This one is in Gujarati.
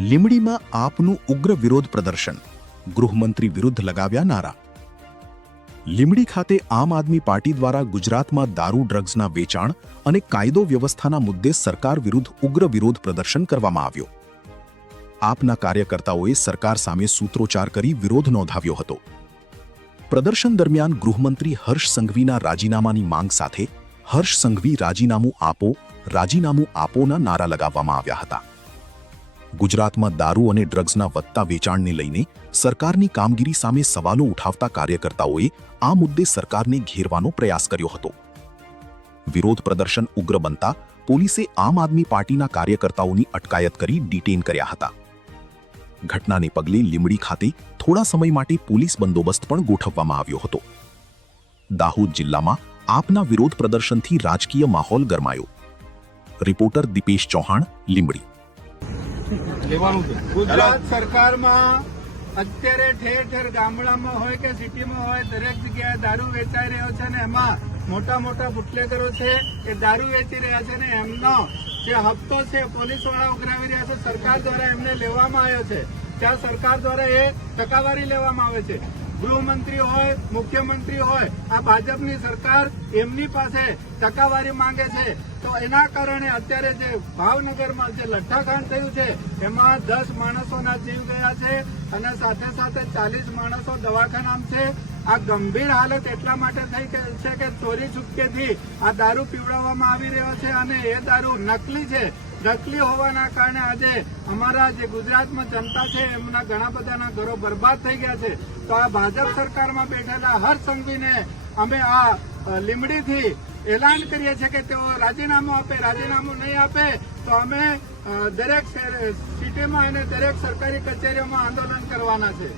લીંબડીમાં આપનું ઉગ્ર વિરોધ પ્રદર્શન, ગૃહમંત્રી વિરુદ્ધ લગાવ્યા નારા. લીંબડી ખાતે આમ આદમી પાર્ટી દ્વારા ગુજરાતમાં દારૂ ડ્રગ્સના વેચાણ અને કાયદો વ્યવસ્થાના મુદ્દે સરકાર વિરુદ્ધ ઉગ્ર વિરોધ પ્રદર્શન કરવામાં આવ્યો. આપના કાર્યકર્તાઓએ સરકાર સામે સૂત્રોચ્ચાર કરી વિરોધ નોંધાવ્યો હતો. પ્રદર્શન દરમિયાન ગૃહમંત્રી હર્ષ સંઘવીના રાજીનામાની માંગ સાથે હર્ષ સંઘવી રાજીનામું આપોના નારા લગાવવામાં આવ્યા હતા. ગુજરાતમાં દારૂ અને ડ્રગ્સના વધતા વેચાણને લઈને સરકારની કામગીરી સામે સવાલો ઉઠાવતા કાર્યકર્તાઓએ આ મુદ્દે સરકારને ઘેરવાનો પ્રયાસ કર્યો હતો. વિરોધ પ્રદર્શન ઉગ્ર બનતા પોલીસે આમ આદમી પાર્ટીના કાર્યકર્તાઓની અટકાયત કરી ડિટેન કર્યા હતા. ઘટનાને પગલે લીંબડી ખાતે થોડા સમય માટે પોલીસ બંદોબસ્ત પણ ગોઠવવામાં આવ્યો હતો. દાહોદ જિલ્લામાં આપના વિરોધ પ્રદર્શનથી રાજકીય માહોલ ગરમાયો. રિપોર્ટર દીપેશ ચૌહાણ, લીંબડી. ગુજરાત સરકારમાં અત્યારે ઠેર ઠેર ગામડામાં હોય કે સિટીમાં હોય દરેક જગ્યાએ દારૂ વેચાઈ રહ્યો છે ને એમાં મોટા મોટા બુટલેગરો છે એ દારૂ વેચી રહ્યા છે ને એમનો જે હપ્તો છે પોલીસ વાળા ઉઘરાવી રહ્યા છે. સરકાર દ્વારા એમને લેવામાં આવ્યો છે. ત્યાં સરકાર દ્વારા એ ટકાવારી લેવામાં આવે છે. ગૃહમંત્રી હોય, મુખ્યમંત્રી હોય, આ ભાજપની સરકાર એમની પાસે ટકાવારી માંગે છે. તો એના કારણે અત્યારે જે ભાવનગરમાં જે લઠ્ઠાકાંડ થયું છે એમાં 10 માણસોના જીવ ગયા છે અને સાથે સાથે 40 માણસો દવાખાનામાં છે. આ ગંભીર હાલત એટલા માટે થઈ છે કે ચોરી છુપકેથી આ દારૂ પીવડાવવામાં આવી રહ્યો છે અને એ દારૂ નકલી છે. નકલી હોવાના કારણે આજે અમારા જે ગુજરાતમાં જનતા છે એમના ઘણા બધાના ઘરો બરબાદ થઈ ગયા છે. તો આ ભાજપ સરકારમાં બેઠેલા હર્ષ સંઘવીને અમે આ લીંબડીથી એલાન કરીએ છીએ કે તેઓ રાજીનામું આપે. રાજીનામું નહીં આપે તો અમે દરેક સિટીમાં અને દરેક સરકારી કચેરીઓમાં આંદોલન કરવાના છે.